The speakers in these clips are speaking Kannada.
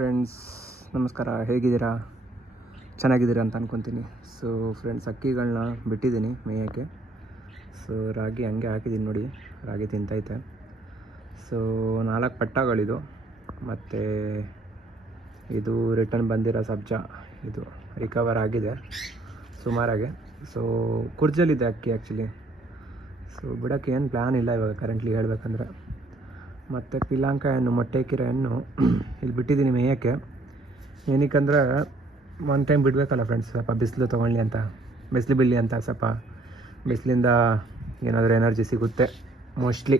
ಫ್ರೆಂಡ್ಸ್, ನಮಸ್ಕಾರ. ಹೇಗಿದ್ದೀರಾ? ಚೆನ್ನಾಗಿದ್ದೀರಾ ಅಂತ ಅಂದ್ಕೊತೀನಿ. ಸೊ ಫ್ರೆಂಡ್ಸ್, ಅಕ್ಕಿಗಳನ್ನ ಬಿಟ್ಟಿದ್ದೀನಿ ಮೇಯೋಕ್ಕೆ. ಸೊ ರಾಗಿ ಹಂಗೆ ಹಾಕಿದ್ದೀನಿ ನೋಡಿ, ರಾಗಿ ತಿಂತೈತೆ. ಸೊ 4 ಪಟ್ಟಗಳಿದು, ಮತ್ತು ಇದು ರಿಟರ್ನ್ ಬಂದಿರೋ ಸಬ್ಜಾ, ಇದು ರಿಕವರ್ ಆಗಿದೆ ಸುಮಾರಾಗೆ. ಸೊ ಕುರ್ಜಲ್ಲಿದೆ ಅಕ್ಕಿ ಆ್ಯಕ್ಚುಲಿ. ಸೊ ಬಿಡೋಕ್ಕೆ ಏನು ಪ್ಲ್ಯಾನ್ ಇಲ್ಲ ಇವಾಗ ಕರೆಂಟ್ಲಿ ಹೇಳ್ಬೇಕಂದ್ರೆ. ಮತ್ತು ಪಿಲಾಂಕ ಹೆಣ್ಣು, ಮೊಟ್ಟೆ ಇಕ್ಕಿರೋ ಹೆಣ್ಣು ಇಲ್ಲಿ ಬಿಟ್ಟಿದ್ದೀನಿ ಮೇಯೋಕ್ಕೆ. ಏನಕ್ಕಂದರೆ ಒನ್ ಟೈಮ್ ಬಿಡಬೇಕಲ್ಲ ಫ್ರೆಂಡ್ಸ್, ಸ್ವಲ್ಪ ಬಿಸಿಲು ತೊಗೊಳ್ಳಿ ಅಂತ, ಬಿಸಿಲು ಬೀಳಲಿ ಅಂತ. ಸ್ವಲ್ಪ ಬಿಸಿಲಿಂದ ಏನಾದರೂ ಎನರ್ಜಿ ಸಿಗುತ್ತೆ ಮೋಸ್ಟ್ಲಿ,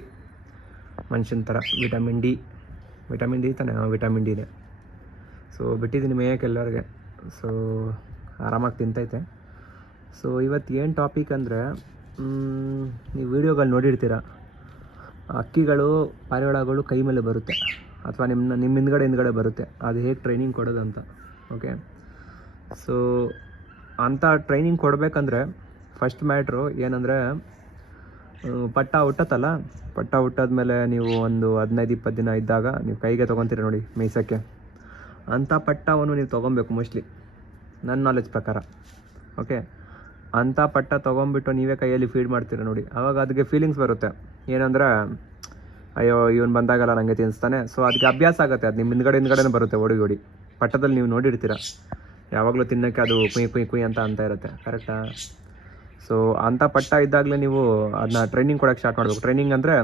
ಮನುಷ್ಯನ ಥರ. ವಿಟಮಿನ್ ಡಿ ತಾನೆ, ವಿಟಮಿನ್ ಡಿನೇ. ಸೊ ಬಿಟ್ಟಿದ್ದೀನಿ ಮೇಯೋಕ್ಕೆ ಎಲ್ಲರಿಗೆ. ಸೊ ಆರಾಮಾಗಿ ತಿಂತೈತೆ. ಸೊ ಇವತ್ತು ಏನು ಟಾಪಿಕ್ ಅಂದರೆ, ನೀವು ವೀಡಿಯೋಗಳು ನೋಡಿರ್ತೀರ, ಅಕ್ಕಿಗಳು ಪಾರಿವಾಳಗಳು ಕೈ ಮೇಲೆ ಬರುತ್ತೆ ಅಥವಾ ನಿಮ್ಮ ಹಿಂದ್ಗಡೆ ಬರುತ್ತೆ, ಅದು ಹೇಗೆ ಟ್ರೈನಿಂಗ್ ಕೊಡೋದು ಅಂತ. ಓಕೆ, ಸೊ ಅಂಥ ಟ್ರೈನಿಂಗ್ ಕೊಡಬೇಕಂದ್ರೆ ಫಸ್ಟ್ ಮ್ಯಾಟ್ರು ಏನಂದರೆ, ಪಟ್ಟ ಹುಟ್ಟತ್ತಲ್ಲ, ಪಟ್ಟ ಹುಟ್ಟಾದ್ಮೇಲೆ ನೀವು ಒಂದು 15-20 ದಿನ ಇದ್ದಾಗ ನೀವು ಕೈಗೆ ತೊಗೊತೀರ ನೋಡಿ ಮೇಯ್ಸೋಕ್ಕೆ. ಅಂಥ ಪಟ್ಟವನ್ನು ನೀವು ತೊಗೊಬೇಕು ಮೋಸ್ಟ್ಲಿ, ನನ್ನ ನಾಲೆಜ್ ಪ್ರಕಾರ. ಓಕೆ, ಅಂಥ ಪಟ್ಟ ತೊಗೊಂಬಿಟ್ಟು ನೀವೇ ಕೈಯಲ್ಲಿ ಫೀಡ್ ಮಾಡ್ತೀರ ನೋಡಿ, ಆವಾಗ ಅದಕ್ಕೆ ಫೀಲಿಂಗ್ಸ್ ಬರುತ್ತೆ. ಏನಂದರೆ, ಅಯ್ಯೋ ಇವನು ಬಂದಾಗಲ್ಲ ನನಗೆ ತಿನ್ನಿಸ್ತಾನೆ. ಸೊ ಅದಕ್ಕೆ ಅಭ್ಯಾಸ ಆಗುತ್ತೆ, ಅದು ನಿಮ್ಮ ಹಿಂದ್ಗಡೆ ಬರುತ್ತೆ ಓಡಿ. ಪಟ್ಟದಲ್ಲಿ ನೀವು ನೋಡಿರ್ತೀರ, ಯಾವಾಗಲೂ ತಿನ್ನೋಕ್ಕೆ ಅದು ಕುಯ್ ಅಂತ ಇರುತ್ತೆ, ಕರೆಕ್ಟಾ? ಸೊ ಅಂಥ ಪಟ್ಟ ಇದ್ದಾಗಲೇ ನೀವು ಅದನ್ನ ಟ್ರೈನಿಂಗ್ ಕೊಡೋಕ್ಕೆ ಸ್ಟಾರ್ಟ್ ಮಾಡಬೇಕು. ಟ್ರೈನಿಂಗ್ ಅಂದರೆ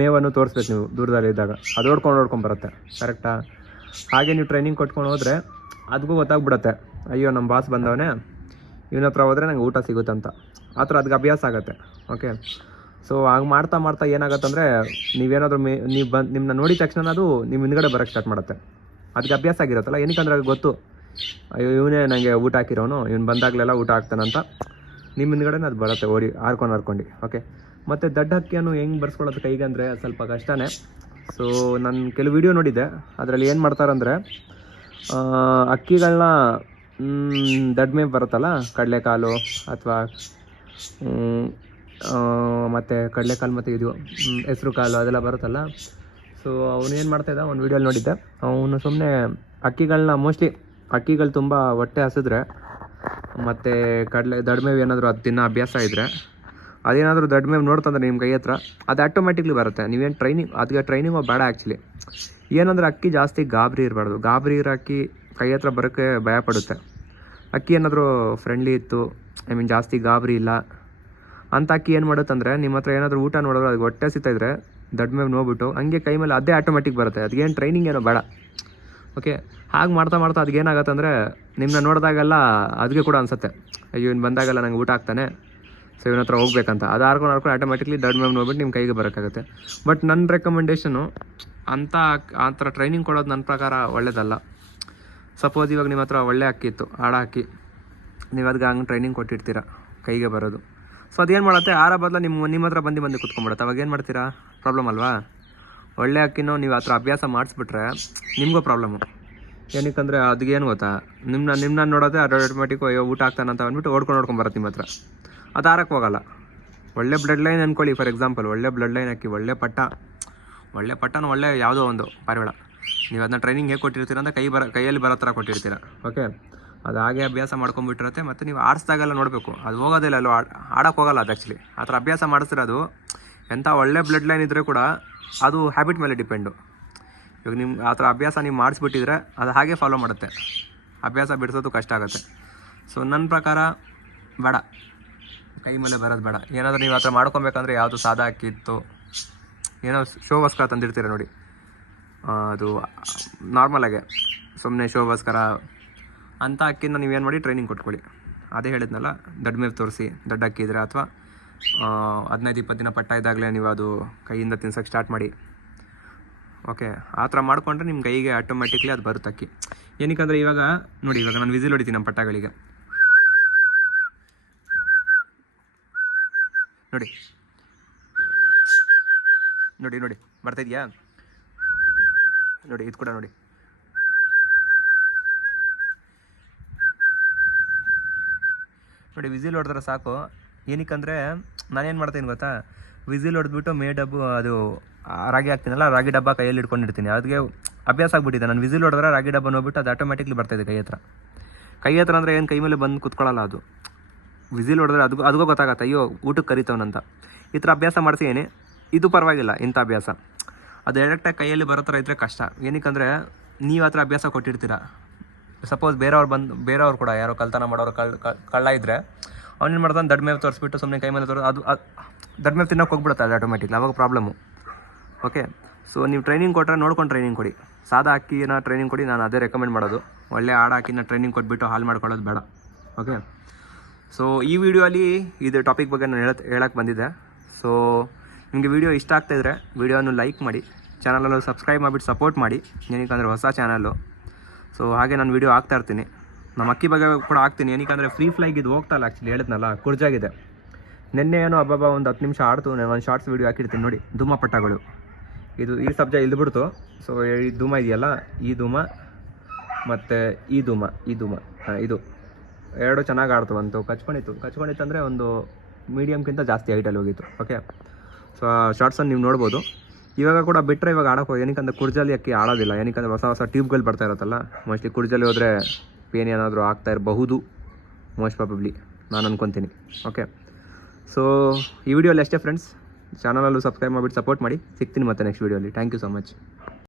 ಮೇವನ್ನು ತೋರಿಸ್ಬೇಕು ನೀವು ದೂರದಲ್ಲಿ ಇದ್ದಾಗ, ಅದು ಓಡ್ಕೊಂಡು ಬರುತ್ತೆ, ಕರೆಕ್ಟಾ? ಹಾಗೆ ನೀವು ಟ್ರೈನಿಂಗ್ ಕೊಟ್ಕೊಂಡು ಹೋದರೆ ಅದಕ್ಕೂ ಗೊತ್ತಾಗ್ಬಿಡುತ್ತೆ, ಅಯ್ಯೋ ನಮ್ಮ ಬಾಸ್ ಬಂದವನೇ, ಇವನ ಹತ್ರ ಹೋದರೆ ನಂಗೆ ಊಟ ಸಿಗುತ್ತಂತ. ಆ ಥರ ಅದಕ್ಕೆ ಅಭ್ಯಾಸ ಆಗುತ್ತೆ. ಓಕೆ, ಸೊ ಹಾಗೆ ಮಾಡ್ತಾ ಏನಾಗುತ್ತಂದರೆ, ನೀವೇನಾದರೂ ನಿಮ್ಮನ್ನ ನೋಡಿದ ತಕ್ಷಣ ಅದು ನಿಮ್ಮ ಹಿಂದ್ಗಡೆ ಬರೋಕ್ಕೆ ಸ್ಟಾರ್ಟ್ ಮಾಡುತ್ತೆ. ಅದಕ್ಕೆ ಅಭ್ಯಾಸ ಆಗಿರುತ್ತಲ್ಲ, ಏನಕ್ಕಂದ್ರೆ ಅದು ಗೊತ್ತು, ಅಯ್ಯೋ ಇವನೇ ನನಗೆ ಊಟ ಹಾಕಿರೋನು, ಇವನು ಬಂದಾಗಲೆಲ್ಲ ಊಟ ಹಾಕ್ತಾನಂತ ನಿಮ್ಮ ಹಿಂದ್ಗಡೆ ಅದು ಬರುತ್ತೆ ಓಡಿ ಹಾರ್ಕೊಂಡು. ಓಕೆ, ಮತ್ತು ದಡ್ಡ ಹಕ್ಕಿಯನ್ನು ಹೆಂಗೆ ಬರ್ಸ್ಕೊಳ್ಳೋದು ಕೈಗೆ ಅಂದರೆ ಸ್ವಲ್ಪ ಕಷ್ಟನೇ. ಸೊ ನಾನು ಕೆಲವು ವೀಡಿಯೋ ನೋಡಿದ್ದೆ, ಅದರಲ್ಲಿ ಏನು ಮಾಡ್ತಾರಂದರೆ, ಅಕ್ಕಿಗಳನ್ನ ದಡ್ಡ ಮೇವು ಬರುತ್ತಲ್ಲ, ಕಡಲೆಕಾಳು ಅಥವಾ ಮತ್ತು ಕಡಲೆಕಾಳು ಮತ್ತು ಇದು ಹೆಸ್ರು ಕಾಳು ಅದೆಲ್ಲ ಬರುತ್ತಲ್ಲ. ಸೊ ಅವನೇನು ಮಾಡ್ತಾಯಿದ್ದ, ಒಂದು ವೀಡಿಯೋಲಿ ನೋಡಿದ್ದೆ, ಅವನು ಸುಮ್ಮನೆ ಅಕ್ಕಿಗಳನ್ನ ಮೋಸ್ಟ್ಲಿ ಅಕ್ಕಿಗಳು ತುಂಬ ಹೊಟ್ಟೆ ಹಸಿದ್ರೆ ಮತ್ತು ದಡ್ಮೇವು ಏನಾದರೂ ಅದು ತಿನ್ನೋ ಅಭ್ಯಾಸ ಇದ್ದರೆ, ಅದೇನಾದರೂ ದಡ್ಮೇವು ನೋಡ್ತಂದ್ರೆ ನಿಮ್ಮ ಕೈ ಹತ್ರ, ಅದು ಆಟೋಮೆಟಿಕ್ಲಿ ಬರುತ್ತೆ. ನೀವೇನು ಅದಕ್ಕೆ ಟ್ರೈನಿಂಗು ಬೇಡ ಆ್ಯಕ್ಚುಲಿ. ಏನಂದರೆ ಅಕ್ಕಿ ಜಾಸ್ತಿ ಗಾಬರಿ ಇರಬಾರ್ದು. ಗಾಬರಿ ಇರೋ ಅಕ್ಕಿ ಕೈ ಹತ್ರ ಬರೋಕ್ಕೆ ಭಯಪಡುತ್ತೆ. ಅಕ್ಕಿ ಏನಾದರೂ ಫ್ರೆಂಡ್ಲಿ ಇತ್ತು, ಜಾಸ್ತಿ ಗಾಬರಿ ಇಲ್ಲ ಅಂತ ಅಕ್ಕಿ ಏನು ಮಾಡುತ್ತಂದರೆ, ನಿಮ್ಮ ಹತ್ರ ಏನಾದರೂ ಊಟ ನೋಡಿದ್ರೆ ಅದಕ್ಕೆ ಹೊಟ್ಟೆ ಸಿಗ್ತಾಯಿದ್ರೆ ದಡ್ಮೇವು ನೋಡ್ಬಿಟ್ಟು ಹಂಗೆ ಕೈ ಮೇಲೆ ಅದೇ ಆಟೋಮೆಟಿಕ್ ಬರುತ್ತೆ. ಅದಕ್ಕೇನು ಟ್ರೈನಿಂಗ್ ಏನೋ ಬೇಡ. ಓಕೆ, ಹಾಗೆ ಮಾಡ್ತಾ ಅದಕ್ಕೇನಾಗತ್ತೆ ಅಂದರೆ, ನಿಮ್ಮನ್ನ ನೋಡಿದಾಗೆಲ್ಲ ಅದಕ್ಕೆ ಕೂಡ ಅನಿಸುತ್ತೆ, ಅಯ್ಯೋ ಇವ್ನು ಬಂದಾಗೆಲ್ಲ ನಂಗೆ ಊಟ ಆಗ್ತಾನೆ, ಸೊ ಇವನ ಹತ್ರ ಹೋಗ್ಬೇಕಂತ. ಅದು ಹಾರ್ಕೊಂಡು ಆಟೋಮೆಟಿಕ್ಲಿ ದಡ್ಮೇವು ನೋಡ್ಬಿಟ್ಟು ನಿಮ್ಮ ಕೈಗೆ ಬರೋಕ್ಕಾಗುತ್ತೆ. ಬಟ್ ನನ್ನ ರೆಕಮೆಂಡೇಷನು ಆ ಥರ ಟ್ರೈನಿಂಗ್ ಕೊಡೋದು ನನ್ನ ಪ್ರಕಾರ ಒಳ್ಳೇದಲ್ಲ. ಸಪೋಸ್ ಇವಾಗ ನಿಮ್ಮ ಹತ್ರ ಒಳ್ಳೆ ಅಕ್ಕಿ ಇತ್ತು, ಆಡ ಅಕ್ಕಿ, ನೀವು ಅದಕ್ಕೆ ಹಂಗೆ ಟ್ರೈನಿಂಗ್ ಕೊಟ್ಟಿರ್ತೀರ ಕೈಗೆ ಬರೋದು. ಸೊ ಅದೇನು ಮಾಡುತ್ತೆ, ಆರ ಬದಲು ನಿಮ್ಮ ಹತ್ರ ಬಂದು ಕುತ್ಕೊಂಡ್ಬಿಡುತ್ತೆ. ಅವಾಗ ಏನು ಮಾಡ್ತೀರಾ? ಪ್ರಾಬ್ಲಮ್ ಅಲ್ವಾ? ಒಳ್ಳೆ ಅಕ್ಕಿನೂ ನೀವು ಆ ಥರ ಅಭ್ಯಾಸ ಮಾಡಿಸ್ಬಿಟ್ರೆ ನಿಮಗೂ ಪ್ರಾಬ್ಲಮ್ಮು. ಏನಕ್ಕಂದರೆ ಅದಕ್ಕೇನು ಗೊತ್ತಾ, ನಿಮ್ಮನ್ನ ನೋಡೋದೇ ಆಟೋಮೆಟಿಕ್ಕು, ಅಯ್ಯೋ ಊಟ ಆಗ್ತಾನೆ ಅಂತ ಅಂದ್ಬಿಟ್ಟು ಓಡ್ಕೊಂಡು ಬರುತ್ತೆ ನಿಮ್ಮ ಹತ್ರ. ಅದು ಆರಕ್ಕೆ ಹೋಗಲ್ಲ. ಒಳ್ಳೆ ಬ್ಲಡ್ ಲೈನ್ ಅಂದ್ಕೊಳ್ಳಿ, ಫಾರ್ ಎಕ್ಸಾಂಪಲ್ ಒಳ್ಳೆ ಬ್ಲಡ್ ಲೈನ್ ಅಕ್ಕಿ, ಒಳ್ಳೆ ಪಟ್ಟನೂ ಒಳ್ಳೆ ಯಾವುದೋ ಒಂದು ಪಾರಿವಾಳ, ನೀವು ಅದನ್ನ ಟ್ರೈನಿಂಗ್ ಹೇಗೆ ಕೊಟ್ಟಿರ್ತೀರ ಅಂತ ಕೈಯಲ್ಲಿ ಬರೋ ಥರ ಕೊಟ್ಟಿರ್ತೀರ. ಓಕೆ, ಅದು ಹಾಗೆ ಅಭ್ಯಾಸ ಮಾಡ್ಕೊಂಡ್ಬಿಟ್ಟಿರುತ್ತೆ. ಮತ್ತು ನೀವು ಆಡಿಸ್ದಾಗೆಲ್ಲ ನೋಡಬೇಕು, ಅದು ಹೋಗೋದಿಲ್ಲ, ಅಲ್ಲೋ ಆಡೋಕ್ಕೆ ಹೋಗಲ್ಲ ಅದು ಆ್ಯಕ್ಚುಲಿ. ಆ ಥರ ಅಭ್ಯಾಸ ಮಾಡಿಸ್ತಿರೋದು, ಎಂಥ ಒಳ್ಳೆ ಬ್ಲಡ್ ಲೈನ್ ಇದ್ದರೂ ಕೂಡ ಅದು ಹ್ಯಾಬಿಟ್ ಮೇಲೆ ಡಿಪೆಂಡು. ಇವಾಗ ನಿಮ್ಮ ಆ ಥರ ಅಭ್ಯಾಸ ನೀವು ಮಾಡಿಸ್ಬಿಟ್ಟಿದ್ರೆ ಅದು ಹಾಗೆ ಫಾಲೋ ಮಾಡುತ್ತೆ. ಅಭ್ಯಾಸ ಬಿಡಿಸೋದು ಕಷ್ಟ ಆಗುತ್ತೆ. ಸೊ ನನ್ನ ಪ್ರಕಾರ ಬೇಡ, ಕೈ ಮೇಲೆ ಬರೋದು ಬೇಡ. ಏನಾದರೂ ನೀವು ಆ ಥರ ಮಾಡ್ಕೊಬೇಕಂದ್ರೆ ಯಾವುದು ಸಾದಾ ಅಕ್ಕಿತ್ತು, ಏನೋ ಶೋಗೋಸ್ಕರ ತಂದಿರ್ತೀರ ನೋಡಿ, ಅದು ನಾರ್ಮಲಾಗೆ ಸುಮ್ಮನೆ ಶೋಗೋಸ್ಕರ ಅಂಥ ಅಕ್ಕಿನ ನೀವೇನು ಮಾಡಿ ಟ್ರೈನಿಂಗ್ ಕೊಟ್ಕೊಳ್ಳಿ. ಅದೇ ಹೇಳಿದ್ನಲ್ಲ, ದಡ್ಮೇವು ತೋರಿಸಿ, ದಡ್ಡ ಅಕ್ಕಿ ಇದ್ದರೆ ಅಥವಾ 15-20 ದಿನ ಪಟ್ಟ ಇದ್ದಾಗಲೇ ನೀವು ಅದು ಕೈಯಿಂದ ತಿನ್ಸೋಕ್ಕೆ ಸ್ಟಾರ್ಟ್ ಮಾಡಿ. ಓಕೆ, ಆ ಥರ ಮಾಡಿಕೊಂಡ್ರೆ ನಿಮ್ಮ ಕೈಗೆ ಆಟೋಮೆಟಿಕ್ಲಿ ಅದು ಬರುತ್ತೆ ಅಕ್ಕಿ. ಏನಕ್ಕಂದರೆ ಇವಾಗ ನೋಡಿ, ಇವಾಗ ನಾನು ವಿಸಿಲ್ ಹೊಡಿತೀನಿ ನಮ್ಮ ಪಟ್ಟಗಳಿಗೆ, ನೋಡಿ ಬರ್ತಾಯಿದ್ಯಾ? ನೋಡಿ ಇದು ಕೂಡ ನೋಡಿ, ವಿಸಿಲ್ ಹೊಡೆದ್ರೆ ಸಾಕು. ಏನಕ್ಕಂದರೆ ನಾನೇನು ಮಾಡ್ತೀನಿ ಗೊತ್ತಾ, ವಿಸಿಲ್ ಹೊಡೆದ್ಬಿಟ್ಟು ಅದು ರಾಗಿ ಹಾಕ್ತೀನಲ್ಲ, ರಾಗಿ ಡಬ್ಬ ಕೈಯಲ್ಲಿ ಇಟ್ಕೊಂಡಿರ್ತೀನಿ. ಅದಕ್ಕೆ ಅಭ್ಯಾಸ ಆಗ್ಬಿಟ್ಟಿದೆ. ನಾನು ವಿಸಿಲ್ ಹೊಡೆದ್ರೆ ರಾಗಿ ಡಬ್ಬ ನೋಡ್ಬಿಟ್ಟು ಅದು ಆಟೋಮೆಟಿಕ್ಲಿ ಬರ್ತಾಯಿದೆ ಕೈ ಹತ್ರ ಅಂದರೆ ಏನು ಕೈ ಮೇಲೆ ಬಂದು ಕುತ್ಕೊಳ್ಳಲ್ಲ ಅದು. ವಿಸಿಲ್ ಹೊಡೆದ್ರೆ ಅದಕ್ಕೂ ಗೊತ್ತಾಗತ್ತೆ ಅಯ್ಯೋ ಊಟಕ್ಕೆ ಕರಿತವನಂತ. ಈ ಥರ ಅಭ್ಯಾಸ ಮಾಡ್ತೀನಿ. ಇದು ಪರವಾಗಿಲ್ಲ ಇಂಥ ಅಭ್ಯಾಸ. ಅದು ಡೈರೆಕ್ಟಾಗಿ ಕೈಯಲ್ಲಿ ಬರೋ ಥರ ಇದ್ದರೆ ಕಷ್ಟ. ಏನಕ್ಕಂದರೆ ನೀವು ಆ ಥರ ಅಭ್ಯಾಸ ಕೊಟ್ಟಿರ್ತೀರ. ಸಪೋಸ್ ಬೇರೆಯವ್ರು ಕೂಡ ಯಾರೋ ಕಳ್ತನ ಮಾಡೋರು ಕಳ್ಳ ಇದ್ದರೆ ಅವ್ನೇನು ಮಾಡ್ತಾನೆ ದಡ್ ಮೇವು ತೋರಿಸ್ಬಿಟ್ಟು ಸುಮ್ಮನೆ ಕೈ ಮೇಲೆ ಅದು ದಡ್ ಮೇವು ತಿನ್ನೋಕೆ ಹೋಗ್ಬಿಡುತ್ತೆ ಅದು ಆಟೋಮೆಟಿಕ್ಲಿ. ಅವಾಗ ಪ್ರಾಬ್ಲಮ್ಮು. ಓಕೆ, ಸೊ ನೀವು ಟ್ರೈನಿಂಗ್ ಕೊಟ್ಟರೆ ನೋಡ್ಕೊಂಡು ಟ್ರೈನಿಂಗ್ ಕೊಡಿ. ಸಾದಾ ಅಕ್ಕಿನ ಟ್ರೈನಿಂಗ್ ಕೊಡಿ. ನಾನು ಅದೇ ರೆಕಮೆಂಡ್ ಮಾಡೋದು. ಒಳ್ಳೆ ಆಡ ಅಕ್ಕಿನ ಟ್ರೈನಿಂಗ್ ಕೊಟ್ಬಿಟ್ಟು ಹಾಳು ಮಾಡ್ಕೊಳ್ಳೋದು ಬೇಡ. ಓಕೆ, ಸೊ ಈ ವಿಡಿಯೋಲಿ ಇದು ಟಾಪಿಕ್ ಬಗ್ಗೆ ನಾನು ಹೇಳಕ್ಕೆ ಬಂದಿದ್ದೆ. ಸೊ ನಿಮಗೆ ವಿಡಿಯೋ ಇಷ್ಟ ಆಗ್ತಾಯಿದ್ರೆ ವಿಡಿಯೋನ ಲೈಕ್ ಮಾಡಿ, ಚಾನಲನ್ನು ಸಬ್ಸ್ಕ್ರೈಬ್ ಮಾಡಿಬಿಟ್ಟು ಸಪೋರ್ಟ್ ಮಾಡಿ. ಏನಕ್ಕಂದರೆ ಹೊಸ ಚಾನಲ್ಲು. ಸೊ ಹಾಗೆ ನಾನು ವಿಡಿಯೋ ಹಾಕ್ತಾಯಿರ್ತೀನಿ. ನಮ್ಮ ಅಕ್ಕಿ ಬಗ್ಗೆ ಕೂಡ ಹಾಕ್ತೀನಿ. ಏನಕ್ಕಂದರೆ ಫ್ರೀ ಫ್ಲೈಗೆ ಇದು ಹೋಗ್ತಾಯಿಲ್ಲ. ಆ್ಯಕ್ಚುಲಿ ಹೇಳಿದ್ನಲ್ಲ ಕುರ್ಜಾಗಿದೆ. ನಿನ್ನೆ ಏನೋ ಹಬ್ಬ ಒಂದು 10 ನಿಮಿಷ ಆಡ್ತು. ನಾನು ಒಂದು ಶಾರ್ಟ್ಸ್ ವಿಡಿಯೋ ಹಾಕಿರ್ತೀನಿ ನೋಡಿ. ಧೂಮ ಪಟ್ಟಗಳು ಇದು ಈ ಸಬ್ಜ ಇಲ್ಬಿಡ್ತು. ಸೊ ಈ ಧೂಮ ಇದೆಯಲ್ಲ, ಈ ಧೂಮ ಮತ್ತು ಈ ಧೂಮ ಇದು ಎರಡು ಚೆನ್ನಾಗಿ ಆಡ್ತು. ಕಚ್ಕೊಂಡಿತ್ತು ಅಂದರೆ ಒಂದು ಮೀಡಿಯಮ್ಗಿಂತ ಜಾಸ್ತಿ ಹೈಟಲ್ಲಿ ಹೋಗಿತ್ತು. ಓಕೆ, ಸೊ ಆ ಶಾರ್ಟ್ಸನ್ನು ನೀವು ನೋಡ್ಬೋದು. ಇವಾಗ ಕೂಡ ಬಿಟ್ಟರೆ ಇವಾಗ ಆಡೋಕೆ ಹೋಗಿ. ಏನಕ್ಕಂದರೆ ಕುರ್ಜಲ್ಲಿ ಅಕ್ಕಿ ಆಡೋದಿಲ್ಲ. ಏನಕ್ಕಂದರೆ ಹೊಸ ಟ್ಯೂಬ್ಗಳು ಬರ್ತಾ ಇರುತ್ತಲ್ಲ. ಮೋಸ್ಟ್ಲಿ ಕುರ್ಜಲ್ಲಿ ಹೋದರೆ ಪೇನ್ ಏನಾದರೂ ಆಗ್ತಾ ಇರಬಹುದು, ಮೋಸ್ಟ್ ಪ್ರಾಬಬ್ಲಿ ನಾನು ಅನ್ಕೊತೀನಿ. ಓಕೆ, ಸೊ ಈ ವಿಡಿಯೋಲಿ ಅಷ್ಟೇ ಫ್ರೆಂಡ್ಸ್. ಚಾನಲಲ್ಲೂ ಸಬ್ಸ್ಕ್ರೈಬ್ ಮಾಡಿಬಿಟ್ಟು ಸಪೋರ್ಟ್ ಮಾಡಿ. ಸಿಗ್ತೀನಿ ಮತ್ತೆ ನೆಕ್ಸ್ಟ್ ವಿಡಿಯೋಲಿ. Thank you so much.